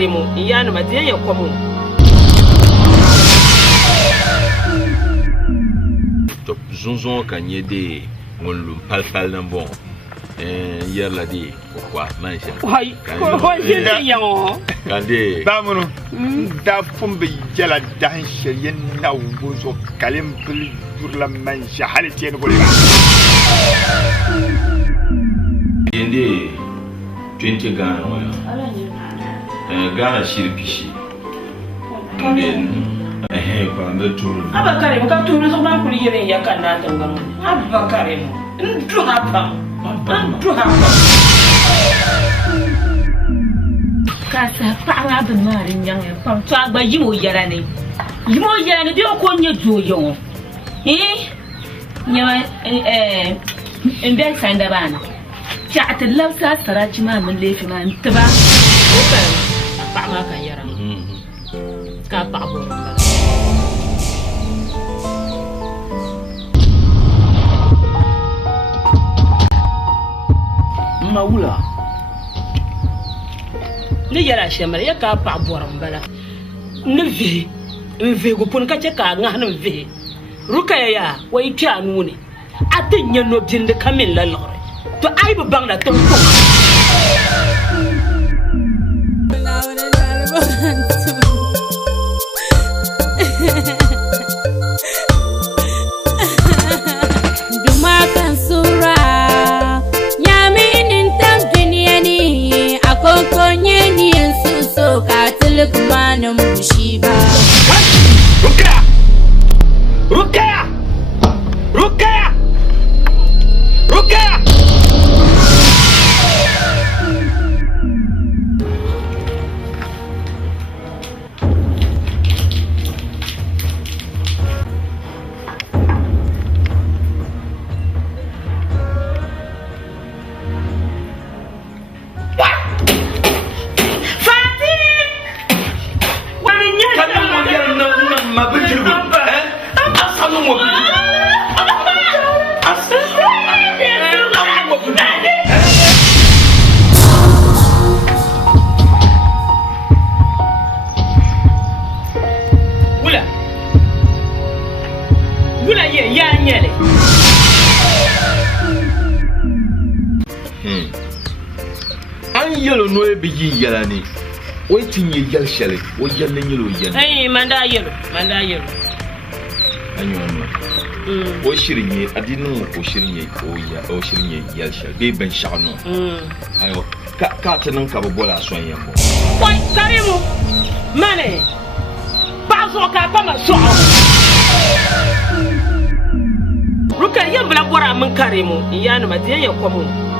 karemo iyanu madiyan ya kwamo to zunzon kanyede ngolum palpal nan bon yalla di quoi mansha ay ko jinde yawo kande bamuno da fumbe jala dan shiryen na wuzo kalim bil durla mansha halite ne bole yende 20 Ghana wala Ghana shirbishi kwa ndo turu abakare muka turu so ban kuli yere yakanda tangano abakare mu ndu hapa kasa paɣa bin mari nyang pam to agba yimo yarane bi ko nye joyo nya en sanda bana ta'at lafsa saraci ma mun lefi ma ntaba ko pa ma kan yara ka pa bo mawula ni yara shemare ya ka pa boram bala ni ve go pon ka ce ka nga na ve rukaya ya wai pianu ne atinya no binde kamin la lore to ai bu bang na ton ko Lukman Mushiba Rukaya yelo no e bigi yalani o tinye yal shale o yalle yelo yan manda yelo anyo o shirinye adinu o shirinye o shirinye yal shale be ben shano ayo ka tanan ka bola son yambo wai karimu mane bazo ka kama so ruka yambla bora mun karimu iyanu madiyan ya kwamo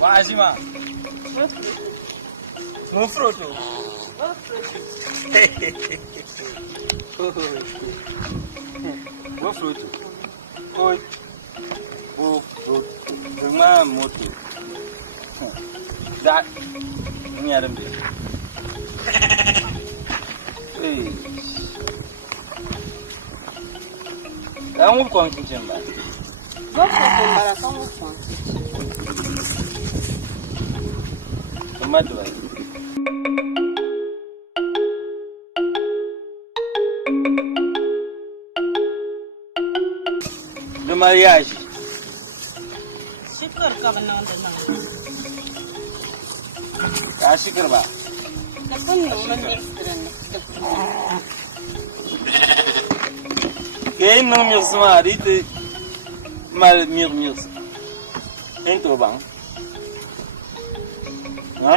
Wajima. Mo fruto. Mo fruto. Oi. Mo fruto. Dema moto. Da. Ni adam de. Ei. É um conto de embora. Vou para como fonte. Madura. De mariage. Shikar ka ba nan da nan. Ka shikar ba. Da kun nan man extra ne. Quem não me chama de mal mir. Entro bang. Hã?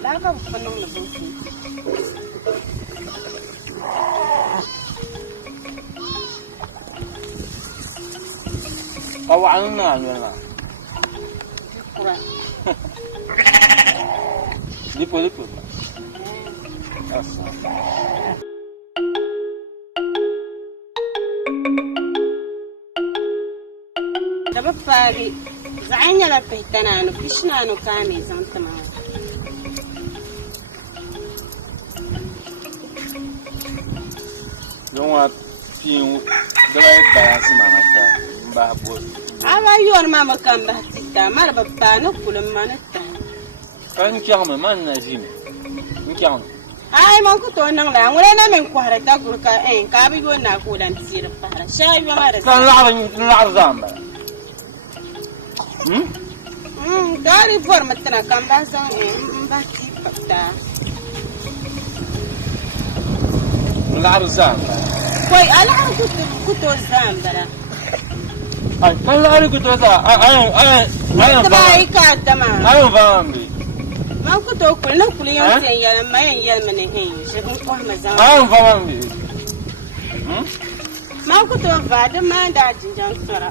La ka fa nan da busi. Kawan na na. Kura. Lipo. Asa. Da ba fari. Zanya la petana no kishna no kame zantama. Não há pinho. Deve estar assim, manaka. Mbabo. Aba yor mama kamba tita mar ba pa no kulum manata. Kan kyama man na jini. Kyama. Ai man ku to nan la ngure na men kwara ta gurka ka bi go na ko dan tsira fara shayi ba mara. Kan la'ar zamba. Dari forma tana kamba zan ba ti pata. La'ar zamba. Koi ala ku to zambara. Ai, kan la'ar ku to za. Ai. Bai ka dama. Ai vambi. Man ku to kullu yan sai ya mayan yan mane shi kun ko mazan. Ai vambi. Man ku to va da man da jinjan sura.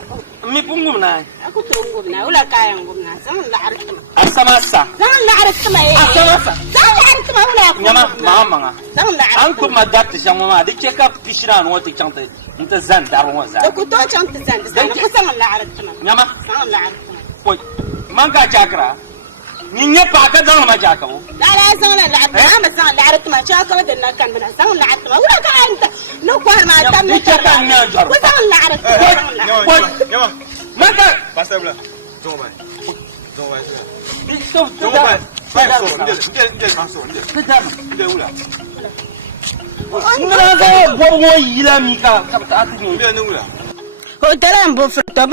Mi pungum na. Aku to ngubna wala kayan ngubna san la'artuma. Asamasa. San la'artuma Asamasa. San la'artuma wala. Nyama mama. San la'artuma. An kuma datta shan mama da ke ka kishira no wata kyanta inta zan darwan waza. Da ku to can ta zan da ku san la'artuma. Nyama. San la'artuma. Ko man ka jakra. Ni nye pa ka dan ma jakawo. La san la'artuma amma san la'artuma cha ka da na kan bana san la'artuma wala ka anta. No ko ma tam ne ka kan ne jar. Ku san la'artuma. Nyama. Maka. Pastor bla. Zong bai. Zong Zong bai. Bai so,你这说，你这乌了。Ngana ga bo yi la mi ka ta atini.你这弄了。 Ko taran bo fruto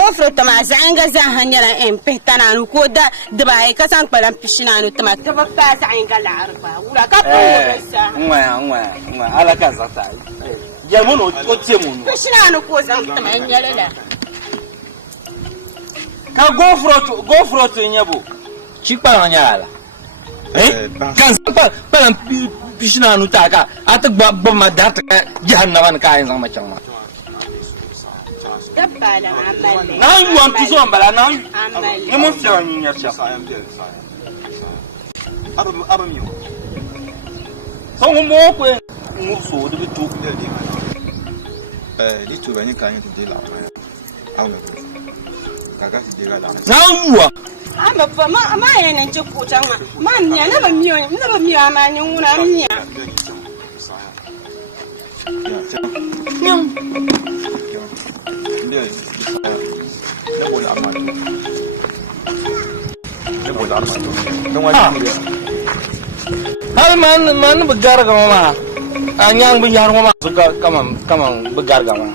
ma zanga za hanyara en petana no ko da bai ka san paran pishina no tama ta ba ta zanga la arba wala ka ko sa Ngwa ala ka za ta. Ya mo no o tie mo no. pishina no ko zan tama nyale la Ka go fruto nyabo. Chikpa nyala. Kan paran pishina no ta ka ata ba ma da ta jahannaban ka yin zama can ma. dabala amale Na yi wan tuso ambala na yi. amale Ni mun fiya yin ya cha. Aba mi. So mo ko mu so de bi tu. Ni tu ba ni kan yin de la ma. Awu na. Kaka si de ga la. Na yi wa. ama fa ma yana ce ko can ma miya na ba miyo ma ni wuna miya Hal man begar ga mama. Anyang biar mama suka kamam begar ga mama.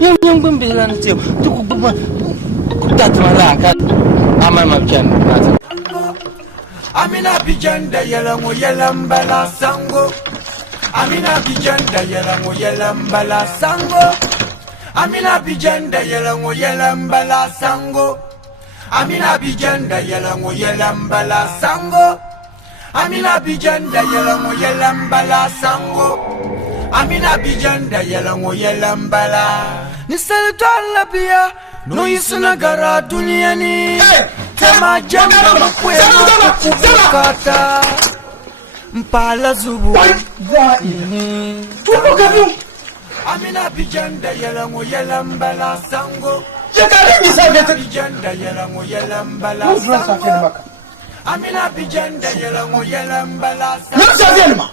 Yang pembelan tu ku tak terlalu kan. Aman macam. Amina bijanda yalango yalambala sango. Amina bijanda yalango yalambala sango. Amina bijanda yalango yalambala sango. Amina bijanda yalango yalambala sango. Amina bijanda yalango yalambala sango. Amina bijanda yalango yalambala. Nisal tala biya no yisuna gara duniani. Tema jamba mkwema kukata mpala zubu. Tupo kavu. Amina bijanda yalango yalambala sango. Jekari misafete. Bijanda yalango yalambala sango. Amina bijanda yalango yalambala sango. Namsavienma.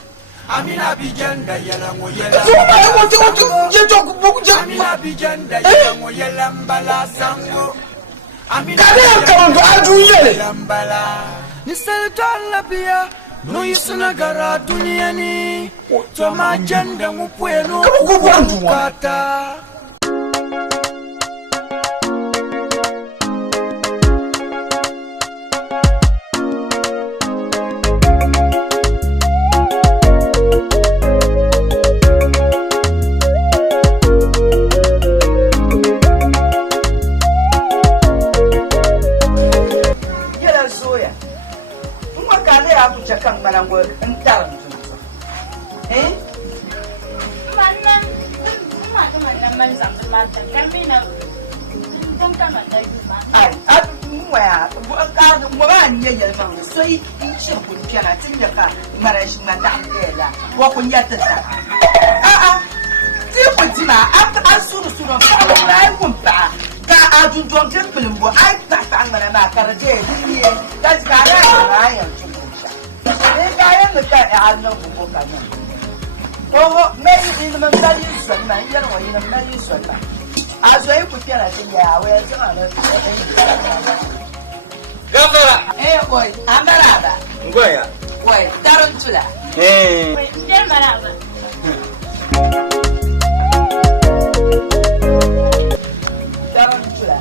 Amina bijanda yalango yalambala sango. Amina bijanda yalango yalambala sango. Amina yalambala. Nisal tala biya no yisuna gara duniani. Toma janda mupweno kukata. Cakang mananggo entar eh mana manzang belata kami na tentang mana yuma ai at muya ka muan ye ye mang sui inchi kun piana tinja ka marashi mandam dela wa kun ya tata ti ko dima asuru suru fa kun pa ka aju don ke pelimbo ai ta ngana na karaje ni ka zara na ya kaya ngeka ano buko kana oho mai in man dali sunna yar wa in man dali sunna azo yi ku tira tin ya wa yanzu ana gafara boy amaraba ngoya boy tarantula nje maraba tarantula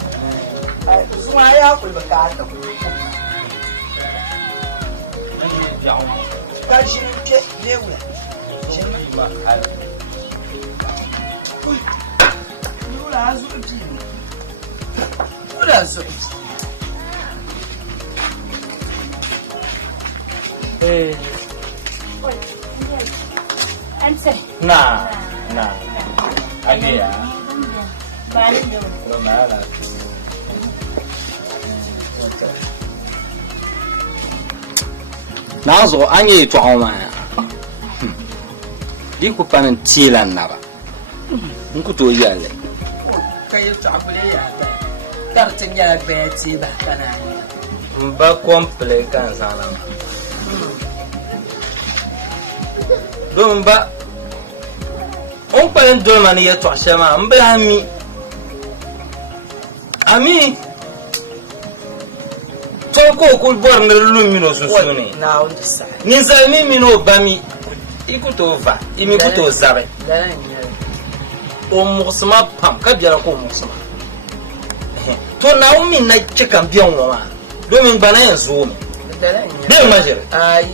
ai zuwa ya ku bakata Kaji ke lewe. Jemi ma hal. Nura azu bi. Nura azu. Anse. Na. Adia. Bali yo. Romala. Nazo anye to oma di ku panin tilan na ba nku to yale Kai to abule ya ta. Dar tin ya be ti ba kana. mba komple kan sana don ba on panin do man ya to shema mba ami toko kul bor na lumino susune Na on sa. ni zami mino bami ikuto va imi kuto zabe o musma pam ka biara ko musma to na umi na chikan biyan wa do min bana yanzu mi de majere Ai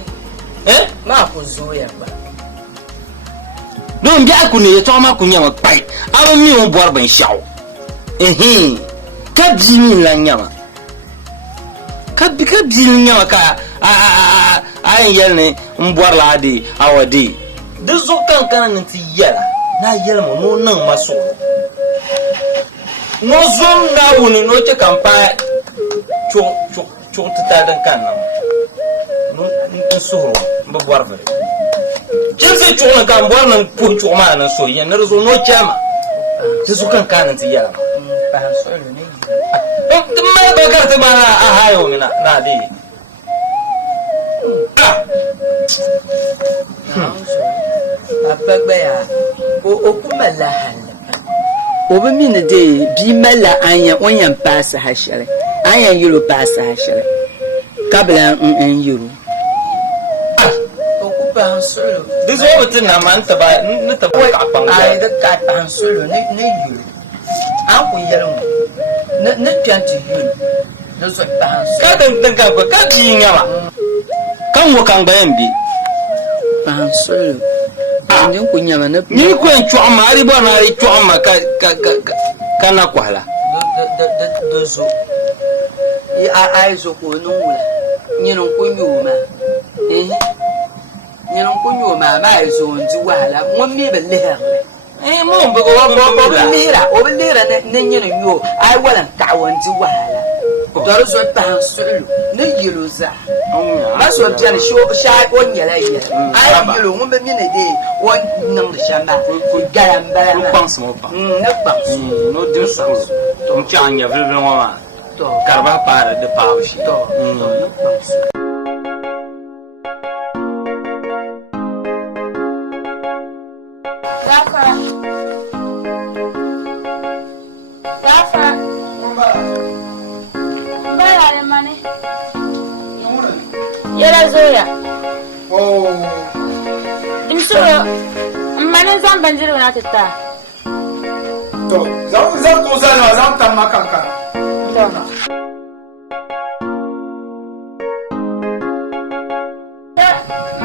ma ko zo ya ba. do ndia ku ne to ma ku nyama pai aba mi on bor ban shawo ka bi mi la nyama ka bi nyama ka ayin yel ne mbor la adi awadi de zo kan kan nan ti yela na yela mo no nan maso no zo na woni no che kampa cho ta dan kan nan no so mba bor vere jinse cho na kan bor nan pu cho ma nan so yen na zo no chama de zo kan kan nan ti yela Ba so ne. ma ba ka ta ma a hayo ni na di Apagba ya o kuma la hala. O ba min de bi mala anya onyan pass hashere. Anya euro pass hashere. Kabla euro. O ku pa solo. this one tin na man ta ba ni ta ba ka pang Ai da ka pa solo ne euro. An ku yelo. Ne 20 euro. No so pa ka dan ka bi nya ba dan wo kan bayan bi Pan solo. Ndin ku nyama na ni ko en chuama ari bona ari chuama ka na kwala dozo. Ai zo ko nungula. Nyinon ku nyuma. Nyinon ku nyuma ma ai zo nji wala. Mo mi be leherle. mo mbe ko o lera ne nyinon yo. Ai wala ka wonji wala. Dɔre so tan suɣulu ni yelo za ma so biɛni shaa o nyɛla yɛla a yelo ŋun bɛ mini de o niŋdi shɛmba galam bala ne kpaŋsi no dim sɔŋsi n chɛŋ nyɛ vilivili ŋɔ maa kariba paari di paabu shi ne kpaŋsi Yela zoya. Oh. Imsuro. Mane zan banjiri na tata. To, zan ko zan zan ta makanka. To.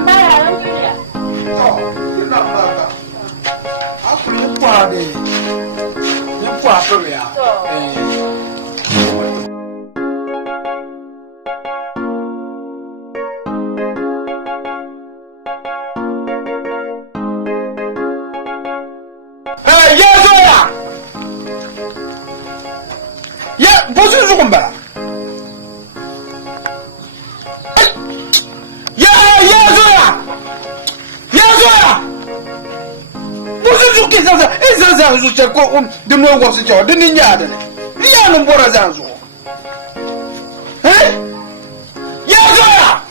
Mbaya rangiya. To, ina baba. Aku ni kwade. Ni kwa ya. kumbara ya zoya musu zuke zaza zaza zuce ko dimo wasu jawo dinin ya da ne ya nun bora zan zo ya zoya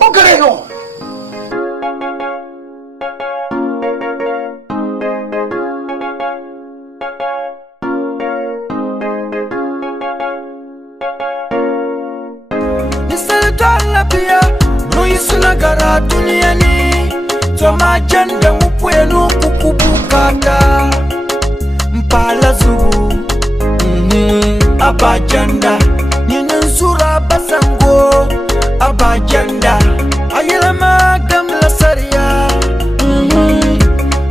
o kare no Gara duniani toma janda upwenu kukubukata mpala zubu abajanda ninansura basango abajanda ayilama gamla saria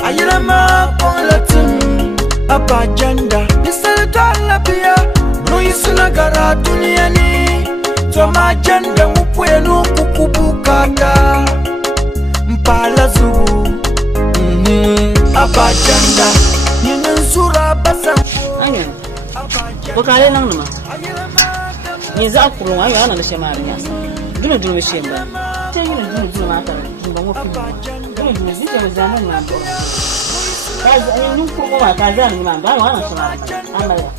ayilama polatum abajanda nisalta labia noisuna gara duniani toma janda upwenu kukubukata mpala zubu abajanda ninansura basa anya bokale nang nama ni za kurun ayo ana da shemari ya dulu dulu me shemba te yino dulu ma ta dulu mo fi dulu dulu bi te za nan ma do kaza ni ko mo ma kaza ni ma ba wa na shemari amma ya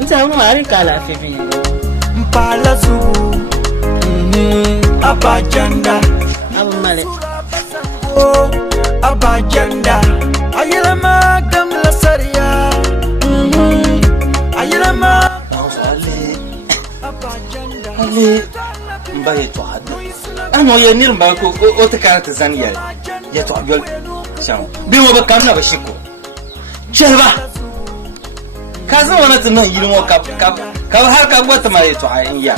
nta mo ari kala fefi mpala zubu abajanda abu male abajanda ayilama gamla saria ayilama ale mbaye to hadu ano ye nir mba ko o te karata zaniya ya to yol sham bi mo ba kamna ba shiko sheba kaza wana tun nan yirin wa ka har ka gwata mai to ayin ya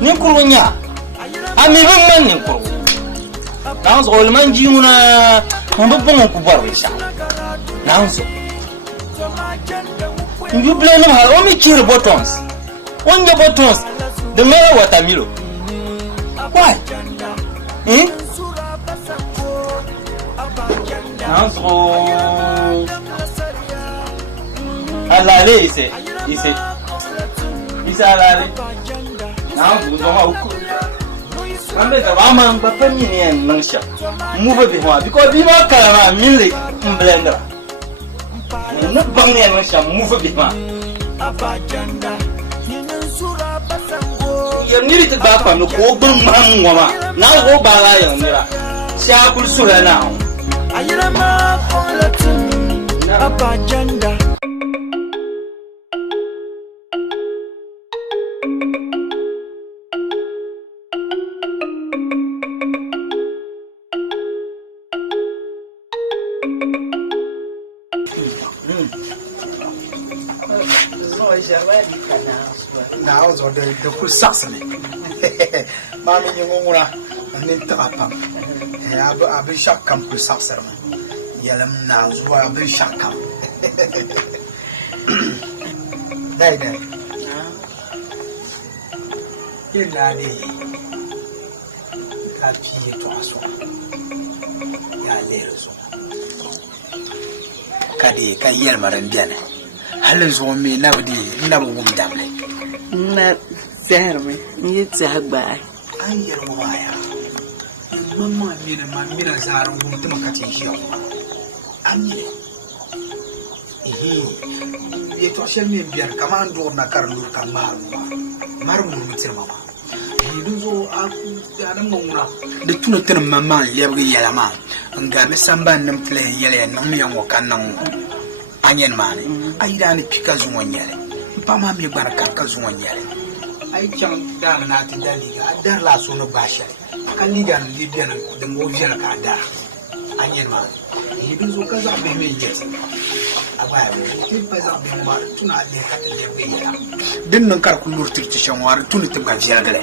ni kurunya ami ban man ni kuru dan so man jiuna mun babban ku bar sha nan so you blame them how me kill buttons on your buttons the matter watermilo why nan so alale ise alale now we don't know. I'm better. I'm a family and Mansha. Move a bit more because we are Kalama Millie Blender. Not Bunny and Mansha, move a bit more. You need to back on the open man woman. Now go by on Mira. Shakul Sura now. I am a agenda. zawadi kana suwa na ozo da ku saksane ma mi ngura nin ta pam abin shakkan ku saksar ma yalam na zuwa abin shakkan dai illa ne ta fiye to aso ya lera zo kade kan yar maran biyan halin zo me na budi na bu gum damle na zahar mai ni ta gba an yar mu baya mamma mina zaran gum tuma kace shi an yi ye to shel me biyan kaman do na karlu kan maru mutir mama duzo a nan munguna da tuna tana mamma yabgi yalama nga me samba nam tle yele nam me yango kanan anyen mane ayida ni pika zuwa nyale pa ma me baraka ka zuwa nyale ay cham da na ti daliga dar la so no basha kan liga ni libya na da mo jela ka da anyen mane duzo ka za be me yes abaya ti pa za be ma tuna le ka te yabgi yala din nan kar ku lurtir ti shanwar tuni ti ba jela gale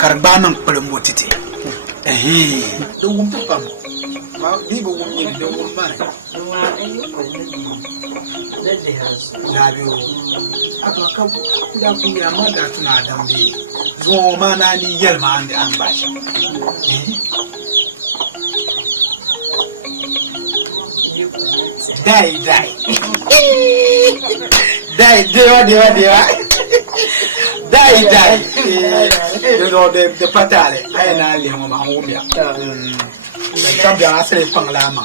karbanan kulun motite do wum pam ma bi bo wum ni do wum ma wa ayi ko da de has da bi o aka ka da ku ya ma da tuna dan bi zo ma na ni yel ma ande an basha dai de patale ay na le mo ma ho bia kan bia asre pang la ma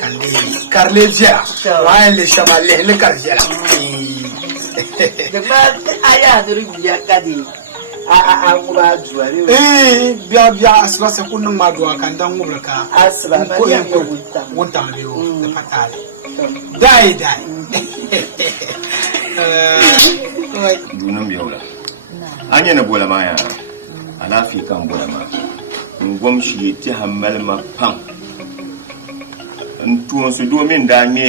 kan de carlesia wa le chamale le carlesia de ma aya do biya kadi a ngura juare bia asba se kunun ma do kan dan ngura ka asba ma ya wonta biyo de patale dai dunum yawla anya na bola maya alafi kan bola ma ngom shi ti hammal ma pam ntuon su domin da me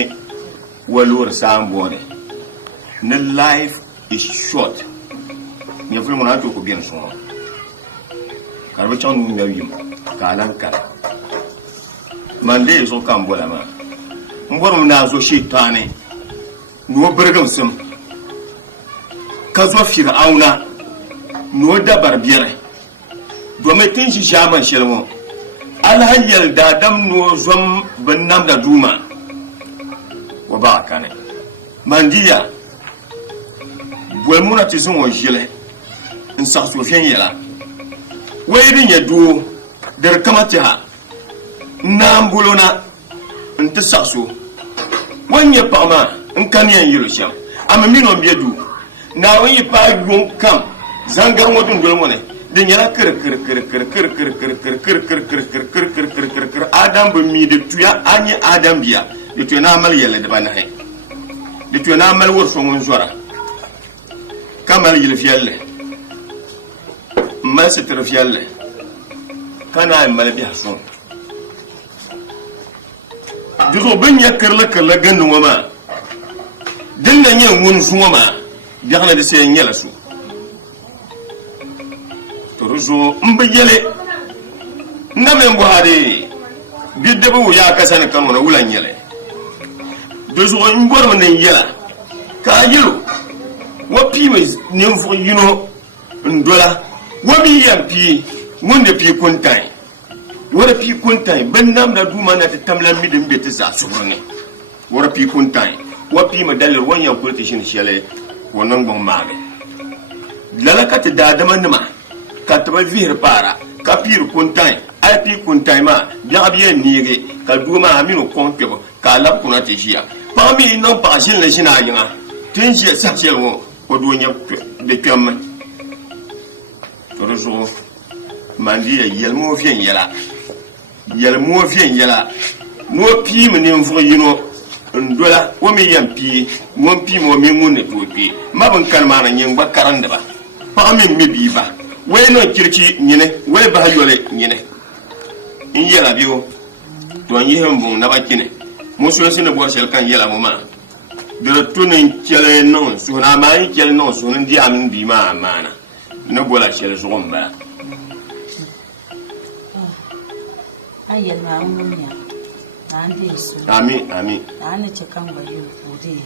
walor sambore ne life is short ne fulmo na to ko bien so karba chan mu yim kalan kala mande so kan bola ma ngom na zo shi tane no burgam sim ka zo fir'auna no dabar biyar domin tun shi shaman shirmo alhanyar da dam no zom ban nam da duma wa ba kane mandiya muna ti sun won jile in sa so fen yela wairin ya duo dar kamata ha nam bulona in ta sa so wanya pama in kan yan yiro sham amma mino biedu na wani pa yon kam zangar wadun dole mone din yana kir adam ba mi de tuya anya adam biya de tuya na mal yele de bana he de tuya na mal wor so ngon zora kamal yele fiyalle mal se tere fiyalle kana mal biya so digo ben ya kirla gandu wama din nan yin wun zuwa biya de se nyela su toruzo mbiyele ngame mbuhari biddebu ya kasane kanu na wulan yele dozo ngor man yela ka yelo wapi me nyemfo yino ndola wabi yampi wonde pi kontai wora pi kontai bennam da duma na tamlan midin beti za subrone wora pi kontai wapi ma dalir wanyan kulti shin shele wonan gon mame lalakata da damanma ka taba vihir para ka pir kuntai ai pi kuntai ma bia bia nige ka duma amino konkebo ka lab kuna te jia pa mi non pa jin le jina yinga tin jia sa jelwo ko do nya de kam torozo mandi yelmo fien yela no pi mene mfo yino ndola wo mi yampi won pi mo mi ngunne to pi maban kalma na nyen ba karande ba pa mi bi ba weno kirki nyine we ba yole nyine in yela biyo to nyi hembu na bakine muso sene bo sel kan yela mama de tunin kele non suna mai kele non sunan di amin bi ma amana ne bola shele zomba ayel ma munya ande su ami ana ce kan bayu kudi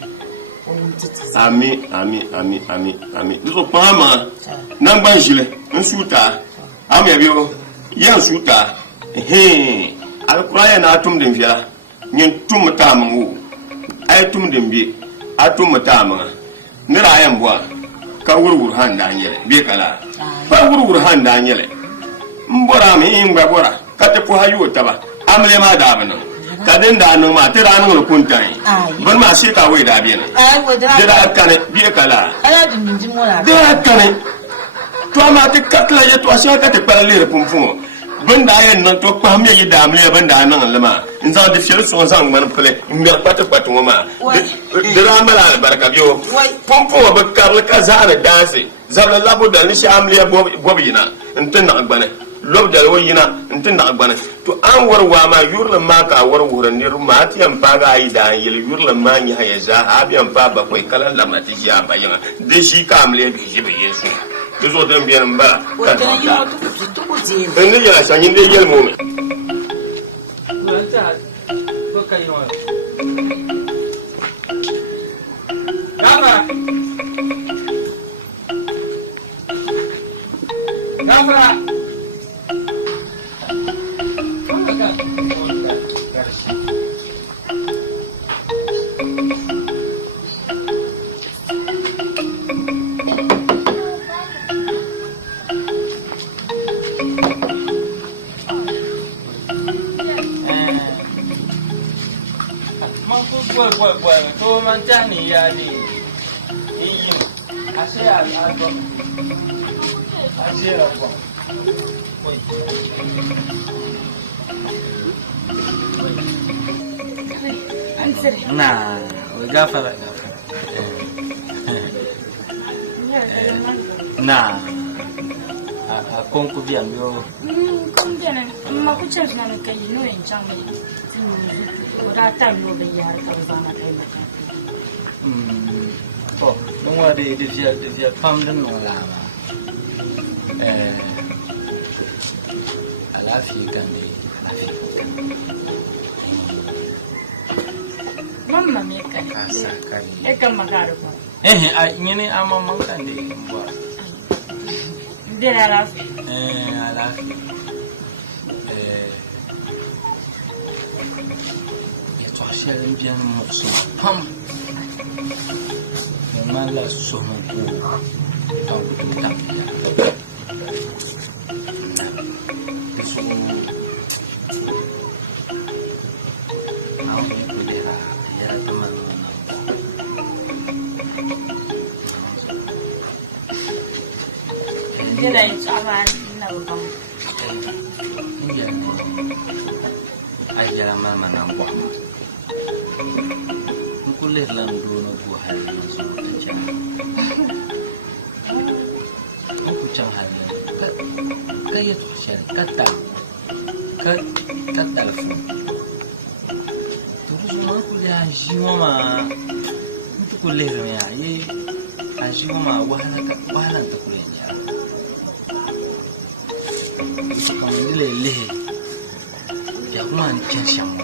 ami do pama nan ban shile nsuta am ya biyo yan suta alqur'ani na tum din fiya nyin tum ta mu ay tum din bi atum ta mu ni rayan bua ka wurwur handa nyele bi kala fa wurwur handa nyele mbora mi ngba bora ka te po hayu taba amle ma da bana ka den da no ma te da no kuntai ban ma shi ka wai da bi ne da kane bi kala ala dun din mo la da kane to ma te katla ye to asha ka te parale pumfu banda yen nan to pa me yi da amle banda nan lama in za da shi so san man pele mi pata pata ma da ramala albarka biyo pumfu wa bakar ka zara dase zabla labo da ni shi amle bobina intin na agbane lob da wayina intin na agbane to an warwa ma yurla ma ka warwuran ni ma ti an faga yi da yil yurla ma ni haya za ha bi an fa ba koi kalan la ma ti ya bayan da shi ka amle bi shi bi yesu to zo dan biyan ba ka ta dan ni ya san yin da yel mu Gafra Boy, to man tani ya ni. Iyi. Ase ago. Ase ago. Boy. Nah, gafara. Nah. Akonku bia myo. Kumbia na makucha na kai no enjame. Ora time no be yar ka bana kai na. Oh, non wa de via pam den no la ma. Ala fi kan de, ala fi. Mamma mia kai. Kasa kai. E kan magaro ko. Nyene ama man kan de mbwa. De ala fi. Ala fi. Shall bien morceau pam normal la sono ko ta ko ta eso au ko dera ya teman dia dah sabar nak bang iya aja lama menambah kulir lam dulu gua hari masuk aja. Aku cakap kayak tu cari kata telefon. Terus mana kuliah jiwa mah untuk kuliah ni ya, jiwa mah wahala tak kuliahnya. Itu kamu ni leleh, ya aku mah jangan siapa.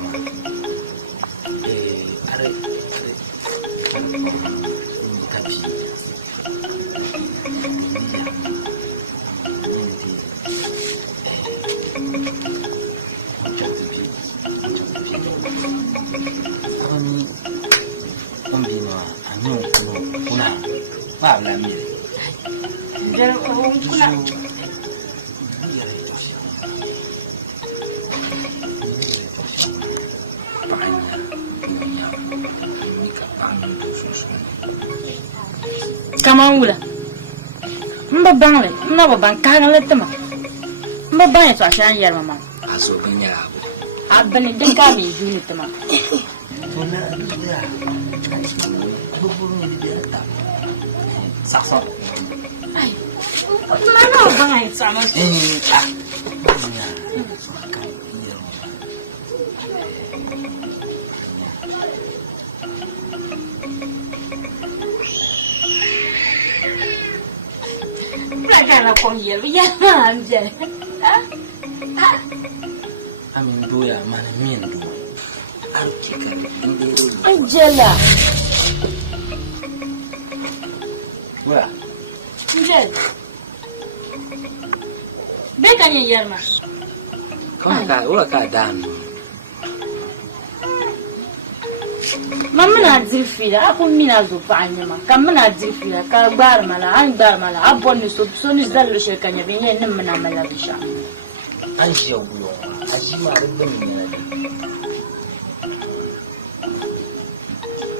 Kamangula. Mba bangle, mba bang kangle tema. Mba bang so ashan yar mama. Aso ganya abu. Abani den ka mi juni tema. Tuna dia. Buburu ni dia tak. Sakso. Ai. Mana bang ai sama. Plagala kom yer ya anje. Amin doya mana min do. An kika indero. Angela. Wa. Angela. Beka nya yer ma. Wala ka dan. Mamma zilfira aku mina zo fanya ma kamna zilfira ka bar mala an bar mala abon so ni zallo she kanya be yen nan mana mala bisha An shi wuyo ajima rubin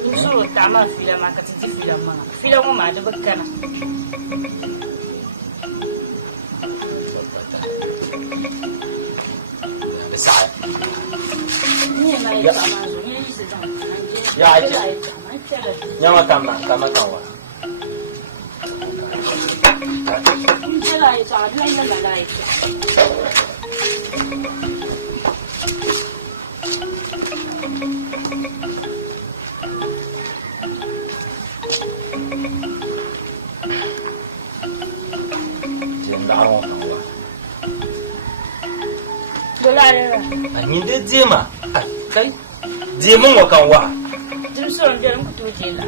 ne so tama fila ma ka tiji fila ma fila ko ma da bakkana da sai ni ma ya tama zo ni se dan ya aje nyama kama kanwa Angela ya ta da ina mala ya jendaro kanwa dolare ani de jema kai jemin wa kanwa jim so nje ku to je la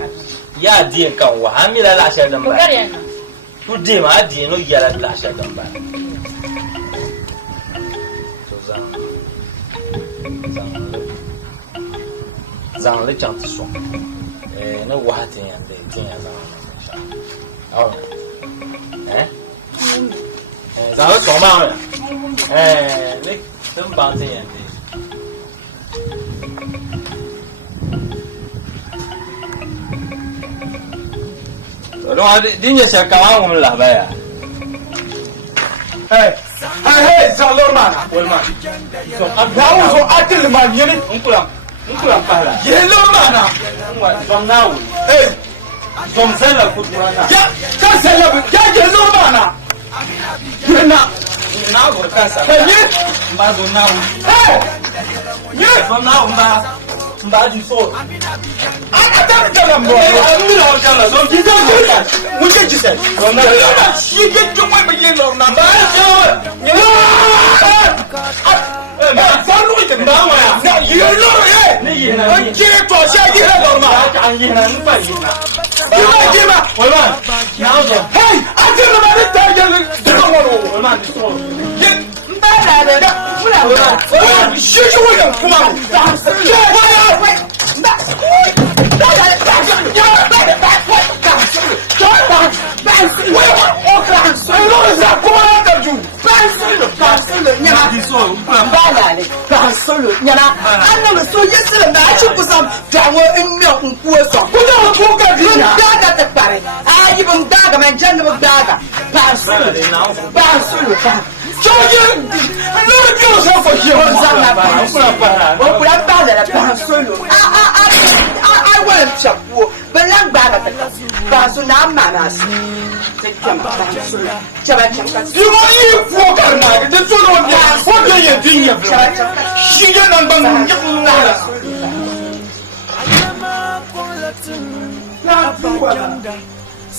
ya diin kanwa hamila la shar dan ba bakar yana tu jema diin no yala la shar dan ba to zang le chang tsu no wa tin yan de tin ya zang au zang le chong ba le tum ba tin yan de Rồi đi nhà xe cao không là vậy à? Hey, Zalor mana? Wal mana? So, agaw so atil man yini. Unkulang pala. Yellow mana? From now. Hey, from Zella Kuturana. ya, kasela, ya yellow mana? Yena. Now go casa. Hey, ye. Mbazo now. Hey, ye. From now Mbaju so. Ata tala mbo. Amira ojala. So giza goka. Muje jise. From now. She get to my yellow na. Faru ite mbawa ya. Na yellow eh. Onje to sha yellow ma. Angina npa yina. Jima. Olman. Now go. Hey, ate na mari ta yellow. Dongoro. Olman so.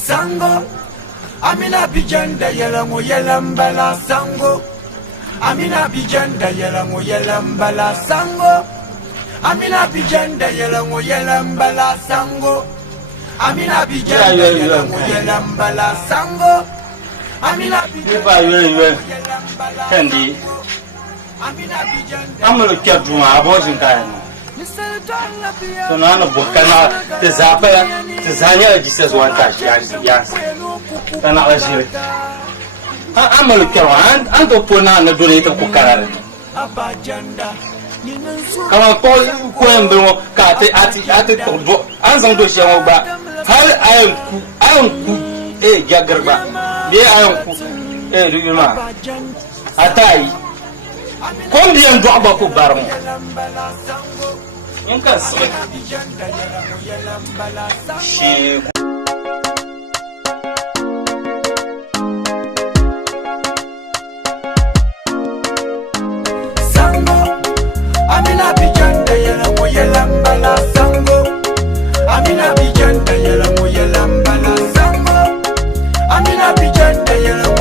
Sango Amina bijanda yelango yelambala sango Amina bijanda yelango yelambala sango Amina bijanda yelango yelambala sango Amina bijanda yelango yelambala sango Amina bijanda yelambala Kandi amalo kyaduma abojin kayan so na no bokana te zapa te zanya gisa zuwan tashi yan kana ajire amalo kyawan ando pona na dole ta ku karare kama ko embo ka te ati to do an zan do shi ba har ayan ku jagarba be ayan ku ruyuma atai combien doit beaucoup barmo in kan sai shi sango Amina bijanda yelango yelambala sango Amina bijanda yelango yelambala sango Amina bijanda yelango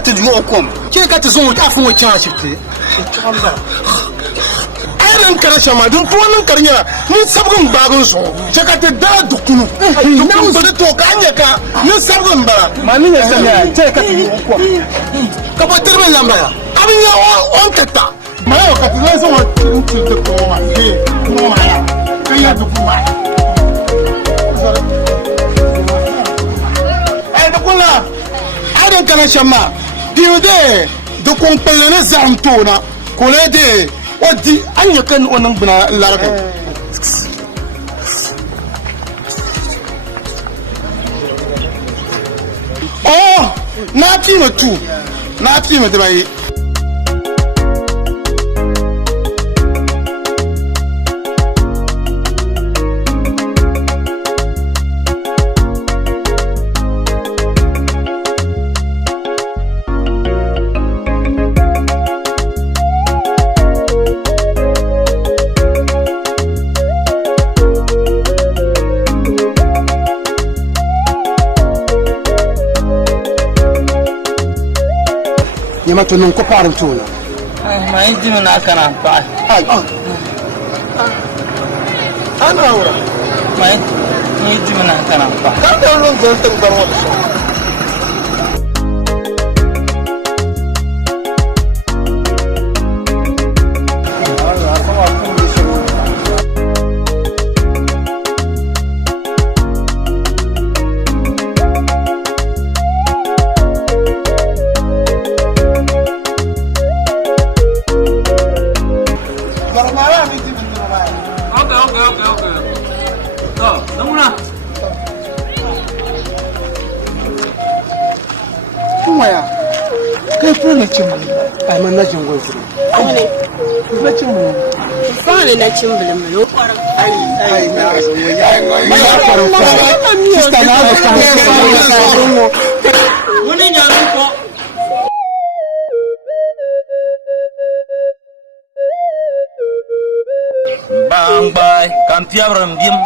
te duo kom ke ka te zo ta fu cha shifte ayran kara shama dun to nan karnya ni sabgun bagun so je ka te da dukunu na so to ka anya ka ni sabgun ba mani ne sanya je ka te duo kom ka ba terbe lamba ya abin ya on kata ma yo ka te zo wa tu de ko ma he ko ma ya ka ya du ko ma ay da kula ayran kara shama biude do kon pelene zamtona kolede ودي أن يكون ونبنا العرب أوه ناتي متو ناتي متبعي ma to non ko param tuna ma indi na kana pa ai ana ora ma indi na kana pa kan da lon zan tan bar wa waya kai fara na cin bulu ai man na jin goyi furu ne na cin bulu fara na cin bulu mu ai na so ya ya fara sista na da kan wani nyaru ko bang bai kampiam rambim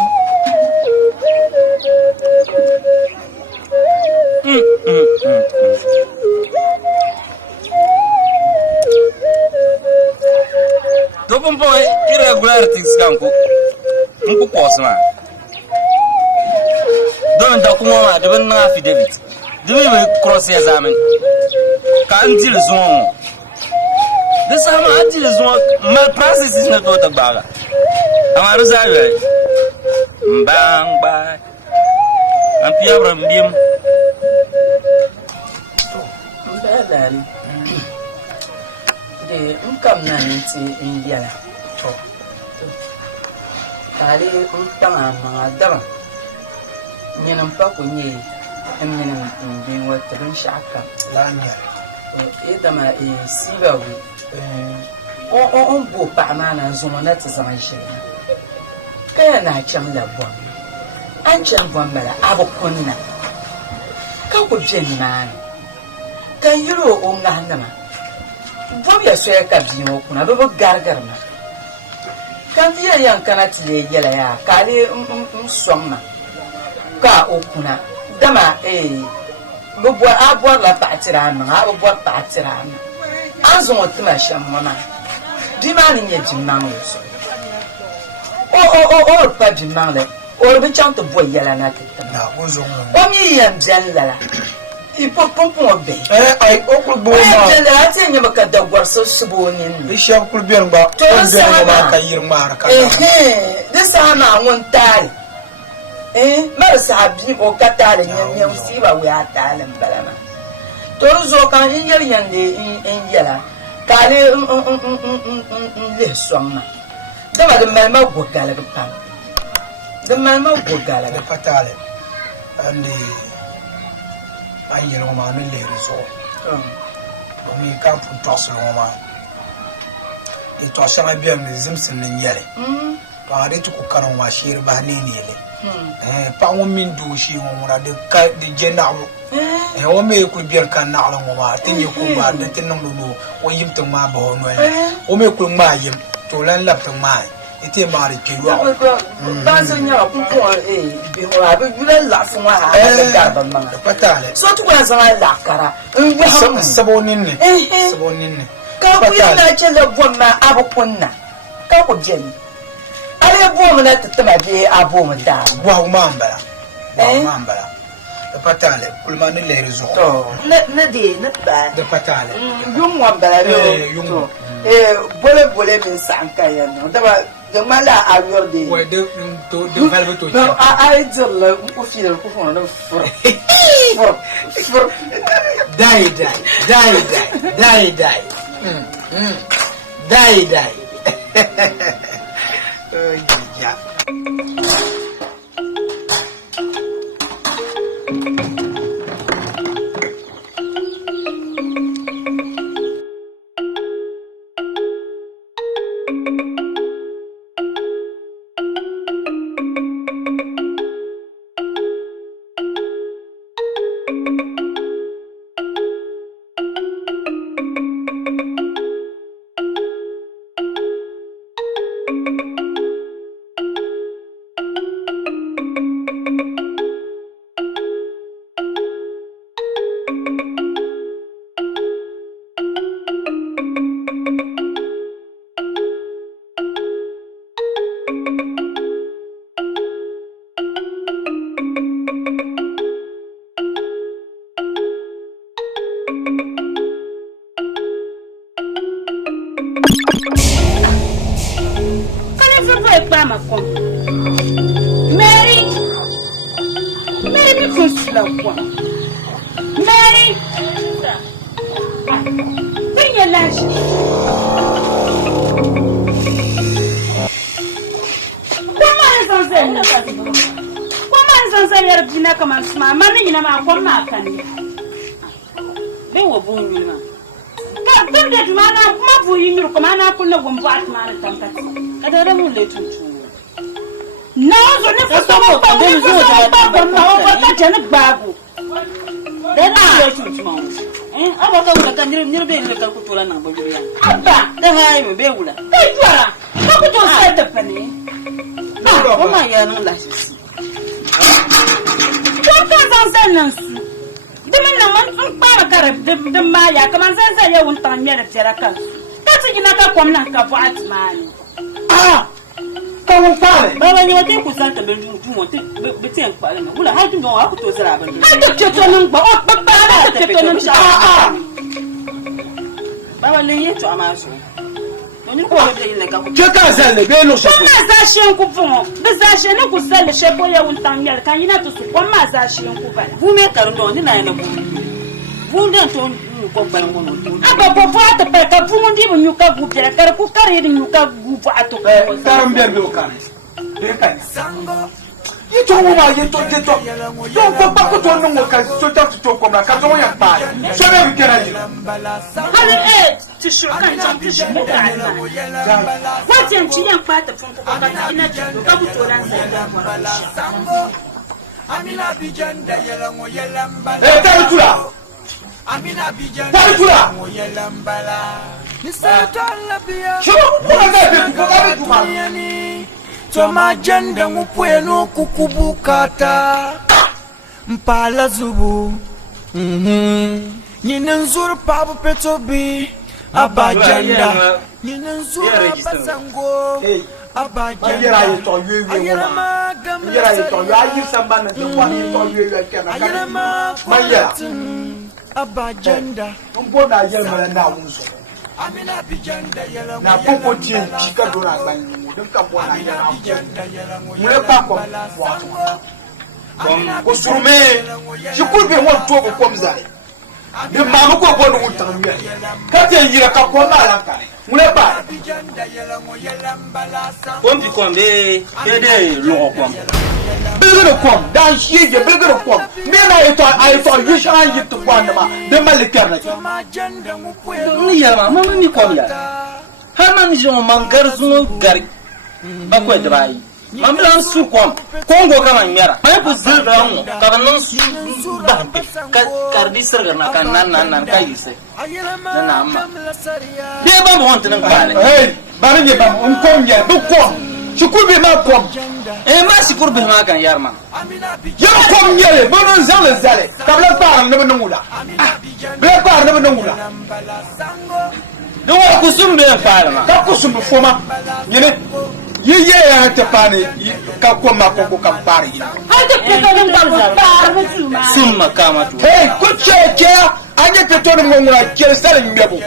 Dopum po irregularities kanku nku posma don da kuma ma da ban affidavit dumi mai cross examen ka antil zuwa da sama antil zuwa mal processes na to ta baga amma ruzawe bang ba an fiya rambim to dalali de nkam na nti india to kale untama mangadama nyenam pa kunye emnyenam bin watun shaka lanya edama sibawi on bo pa mana zumana tsaman shi kaya na cham la bon an cham bon mala abo kunna ka ku jenna kan yuro on ngandama bom ya so ya kabino kuna bebo gargarna kan fiya yan kana tile yela ya kale somma ka okuna dama bebo abo la patirana abo patirana anzo otima shamona dimani nye jimnang so o pa jimnang le o be chanto boy yela na tata ozo o mi yam janla il faut pompo be ai okul bo ma la tinga maka da warso subonin bi shab kul biyan ba to ma ka yir mar ka de sama won tare mar sabi o katale nyam si ba we atale balama to zo kan yer yande in yala kale le soma dama de malma go gala ga pam de malma go gala ga patale andi ayelo ma min le reso mi kan pun tosso ma e to sama biam ne zimsin nin yare pa de ku kanu ma shir ba ni ni le pa won min du shi won ra de ka de jena mo o me ku biam kan na lo ma tin yi ku ba de tin no o yim to ma ba no o me ku ma yim to lan lap to ma ite mari ke yo ba so nya ku ko bi ho abi yule la fu wa ha ga ba ma patale so tu kwa za la kara sabonin ne ka ku yana ce la bonna abu kunna ka ku jeni ale bo na tatama bi abo mu da wa mambara patale kulmani le rezo na de na ba de patale yung mambara yo bole min sanka ya no da ba de mala ayor de ouais de valve to no I dir la ku fi da ku fona fur dai ya Mary, me consula kwa. Mary, bring lunch. Comment ça yar bina kama sma mani ina ma kwa makani. Be wo bunyu ma. Ka tunda mana kuma buyi nyuru kuma na kunna gombo atmana tankati. Kada mu le tutu. Non, je ne fais pas comme on va pas te babu. Dena yo tutu. Aba ka wula kan nyir be le ka kutula na bo juriya. Abba, da hay me be wula. Kai twara. Ka kuto sai da fane. Ko ma ya nan la shi. Ko ka san san nan su. Dimin nan man sun fara karab din ma ya kaman san sai ya wun tan miyar tira kan. Ka ci gina ka kwamna ka bu atmani. Kamu fare. Baba ni wate ku san ta be du wate be ten kwa na. Wula ha tun wa ku to zira ban. Ha to to nan ba o ba ta to nan Baba le yeto amaso. Oni ko de ile ka ku. Je ka zale be no so. Kuma za shen ku fun. Da za shen ku zale she ko ya wun tan miyar kan yina to su kuma za shen ku bala. Fu me karundo ni na yana bu. Fu den to ko ban ngono. Aba bo fa ta pe ka fu ndi bu nyuka gu bere kar ku kare ni nyuka gu fa ato ko. Taram be be o kan. Be kan. Ito mo ma yeto. Don ko pa ko to no ka so ta to ko na ka to ya pa. So be kera ni. Hali ti shu kan jan ti shu ka na. Wa jan ti yan pa ta fun ko ka ta ina ti ka bu to ran sa ya mo. Amina bijanda yela mo yela mbala. Taru tula. Amina bijanda. Taru tula. Mo yela mbala. Nisatala bia. Shubu ko na be ko ka be tuma. Toma janda ngupwenu kukubukata mpala zubu Nyinenzur pabu petobi abajanda Nyinenzur basango abajanda Ayelama abajanda Mbona ayelama na unzo na popo tie chika do na gban mu dem ka bo na ya mu le pa ko wa ko surume shikul be won to ko komza de ma mu ko bo no tan wi ka te yira ka ko na la ka mu le pa Kom be de lo kom Belgere kom dan shije belgere kom me na ito yishan yitu kwanda ma de malikar na ni ya ma ni kom ya har man jo man garzu gar ba ko drai man lan su kom kongo kama mera mai bu zil da mu ka nan su ba ka kardi sirgar na kan nan kai sai na amma de ba mu wanta nan ba ne hey ba ne ba on kom ya du kom shukuru be ma kom ma shukuru be ma kan yarma ya kom nyele bonon zale zale kabla par ne benungula be par ne benungula do wa kusum be par ma ka kusum be foma nyene ye ya te pane ka kom ma ko ka par yi hade petonin ka ko par mutuma summa kama tu hey ku cheke anye petonin ngongula kele sale mbebo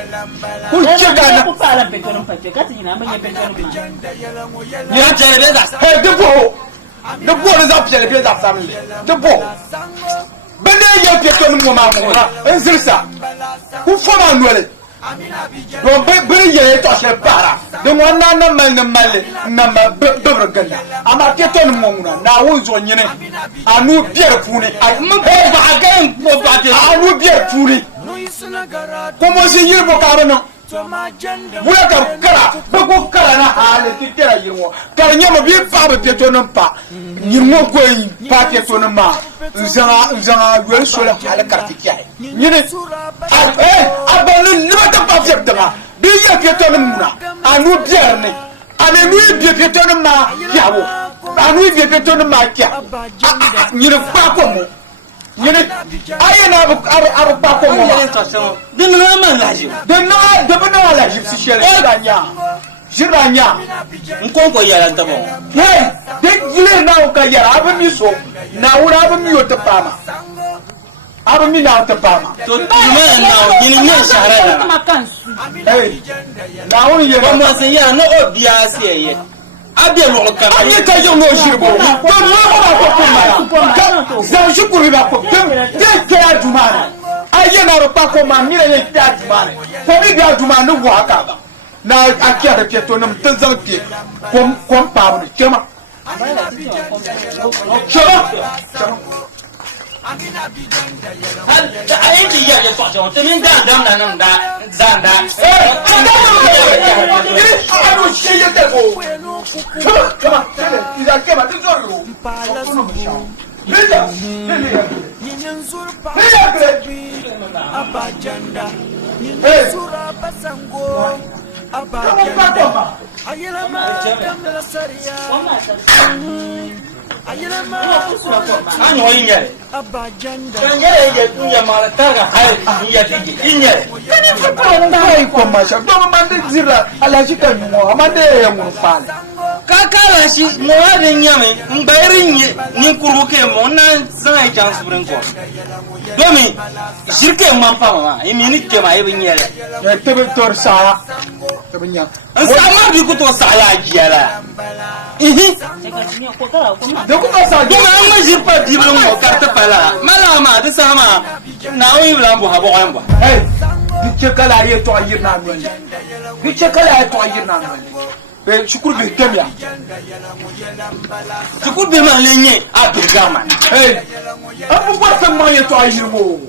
ku cheka na ku pala petonin pape kati ina manya petonin ma ya jere be da hey de bo les appiels bien da famille de bo bende ye petonin mo ma mo en sirsa ku foma nwele don be ye to se para de wona na mal na ma dobro ganda ama keton monguna na wuzo nyene anu biere funi ma ba ga po pate anu biere funi como se yirbo ka no wula kara be ko kara na hale kitera yirmo kara nyama bi pa be keton pa yirmo ko pa keton ma zanga wel sola hale kartikia nyene abonu libata pa fietama bi ya keton muna anu bierne anu bi keton ma yawo anu bi keton ma kya nyine pa ko mo nyine ayena abu pa ko mo de na ma laji de na laji si chere jiranya nkonko yara tabo hey de gile na o ka yara abu mi so na wura abu mi o ta pama abu mi na o ta pama to tuma na nyine nye shara na hey na wuri ye ko mo se yara no obia se ye abia lo ka anye ka yo no shirbo to no ba ko za shukuru ba ko te ya jumana aye na ro pa ko ma mi le ya jumana ko mi ga jumana wo aka ba na akia da ke to nam tazauke kom pa mu chema ai di ya ya so so te min da da zanda anu sheye te ko kama iza kema tizoro Lila abajanda sura basango abajanda ayelama kamla saria ayelama anyo inye abajanda kangere ye kunya mala taga hai ya tiji inye kani fuka ndai kwa masha do mande zira alashika nyumo amande ya mufale kakala shi mo hade nyame mbayri nye ni kuruke mo na zai chance buren ko domi shirke mampa ma imini ke ma yebe nyele ya tebe tor sala tebe nya sama bi ko to sala jiala de ko sa do ma ma jirpa diblo mo karta pala mala ma de sama na wi lambo habo amba hey diche kala ye to ayirna nwele diche kala ye to ayirna nwele be shukuru be temya shukuru be ma lenye abirgama hey abu kwa sama ye to ayirwo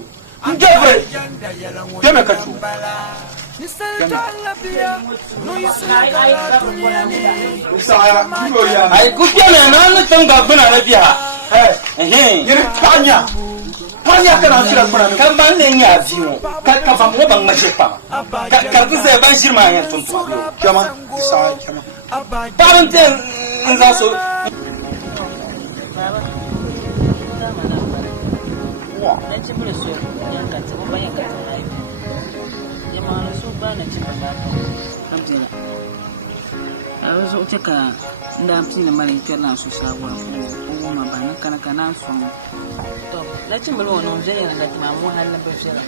ngebre deme kachu ai kupia na na tanga bana na biya yiri panya kana sira bana kan ban le nya biwo ka fa mo ban ma shepa ka ku se ban shirma ya tuntu kama isa kama parente nzaso wa na ci mure so yanka ta ban yanka ta ai jama'a so ba na ci ba kamtila a zo ta ka nda amti na mare ta na so sawa ko ma ba na kana so to na ci mure wannan zai yana da mamu halin ba fira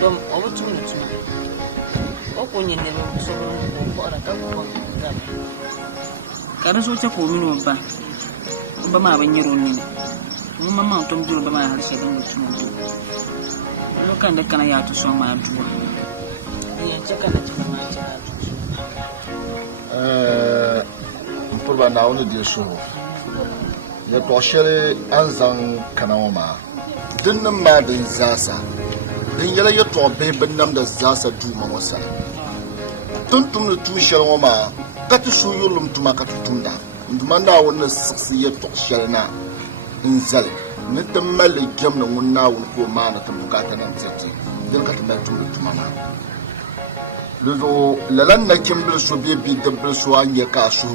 dom obutu ne tuma o ko nyen ne so ko ara ka ko ga kana so ta ko mino ba ma ban yiro ne mu mamma to mu ba ma har sai dan mutum lokan da kana ya to so ma duwa ya ce kana ci ma ci pour ba na woni de so ya to shere an zan kana ma dinnan ma din zasa din yala ya to be binnam da zasa du ma wasa tuntum da tushar ma ka tu su yulum tuma ka tutunda nduma na wannan sisi ya to shere na in zal ni tamal gem na wonna won ko ma na tan bukata nan tete din ka tamal tuma na luzo lalan na kimbil so bi dabbil so an ya ka so